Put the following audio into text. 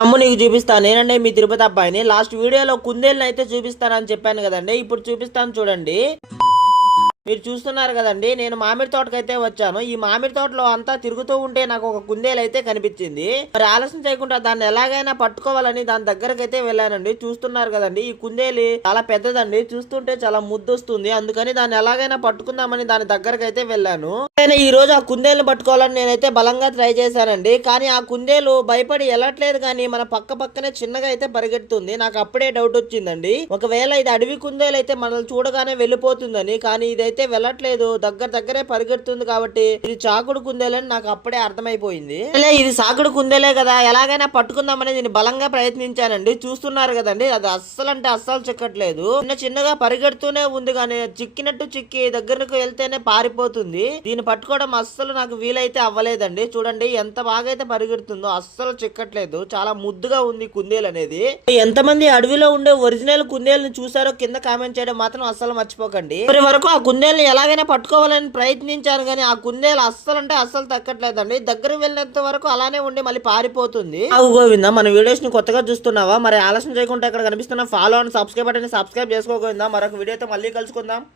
నీకు చూపిస్తాను. నేనండి మీ తిరుపతి అబ్బాయిని. లాస్ట్ వీడియోలో కుందేళ్ళని అయితే చూపిస్తానని చెప్పాను కదండి. ఇప్పుడు చూపిస్తాను చూడండి. మీరు చూస్తున్నారు కదండి, నేను మామిడి తోటకైతే వచ్చాను. ఈ మామిడి తోటలో అంతా తిరుగుతూ ఉంటే నాకు ఒక కుందేలు అయితే కనిపించింది. మరి ఆలస్యం చేయకుండా దాన్ని ఎలాగైనా పట్టుకోవాలని దాని దగ్గరకైతే వెళ్ళానండి. చూస్తున్నారు కదండి, ఈ కుందేలు చాలా పెద్దదండి. చూస్తుంటే చాలా ముద్దొస్తుంది. అందుకని దాన్ని ఎలాగైనా పట్టుకుందామని దాని దగ్గరకైతే వెళ్ళాను. ఈ రోజు ఆ కుందేలు పట్టుకోవాలని నేనైతే బలంగా ట్రై చేశానండి. కానీ ఆ కుందేలు భయపడి వెళ్ళట్లేదు, కానీ మన పక్కనే చిన్నగా అయితే పరిగెడుతుంది. నాకు అప్పుడే డౌట్ వచ్చిందండి, ఒకవేళ ఇది అడవి కుందేలు అయితే మనల్ని చూడగానే వెళ్ళిపోతుందని. కానీ ఇదైతే వెళ్ళట్లేదు, దగ్గరే పరిగెడుతుంది. కాబట్టి ఇది చాకుడు కుందేలని నాకు అప్పుడే అర్థమైపోయింది. ఇది సాకుడు కుందేలే కదా, ఎలాగైనా పట్టుకుందామని దీన్ని బలంగా ప్రయత్నించానండి. చూస్తున్నారు కదండి, అది అస్సలు అంటే అస్సలు చిక్కట్లేదు. చిన్నగా పరిగెడుతూనే ఉంది, కానీ చిక్కినట్టు చిక్కి దగ్గరకు వెళ్తేనే పారిపోతుంది. దీన్ని పట్టుకోవడం అస్సలు నాకు వీలైతే అవ్వలేదండి. చూడండి ఎంత బాగా అయితే పరిగెడుతుందో, అస్సలు చిక్కట్లేదు. చాలా ముద్దుగా ఉంది కుందేలు అనేది. ఎంతమంది అడవిలో ఉండే ఒరిజినల్ కుందేలుని చూసారో కింద కామెంట్ చేయడం మాత్రం అస్సలు మర్చిపోకండి. ఇప్పటి వరకు ఆ కుందేలుని ఎలాగైనా పట్టుకోవాలని ప్రయత్నించాను, కానీ ఆ కుందేలు అస్సలు అంటే అస్సలు తగ్గట్లేదండి. దగ్గరకు వెళ్ళినంత వరకు అలానే ఉండి మళ్ళీ పారిపోతుంది. గోవిందా, మన వీడియోస్ ని కొత్తగా చూస్తున్నావా? మరి ఆలస్యం చేయకుండా ఇక్కడ కనిపిస్తున్న follow and subscribe button subscribe చేసుకోగోవిందా. మరొక వీడియోతో మళ్ళీ కలుసుకుందాం.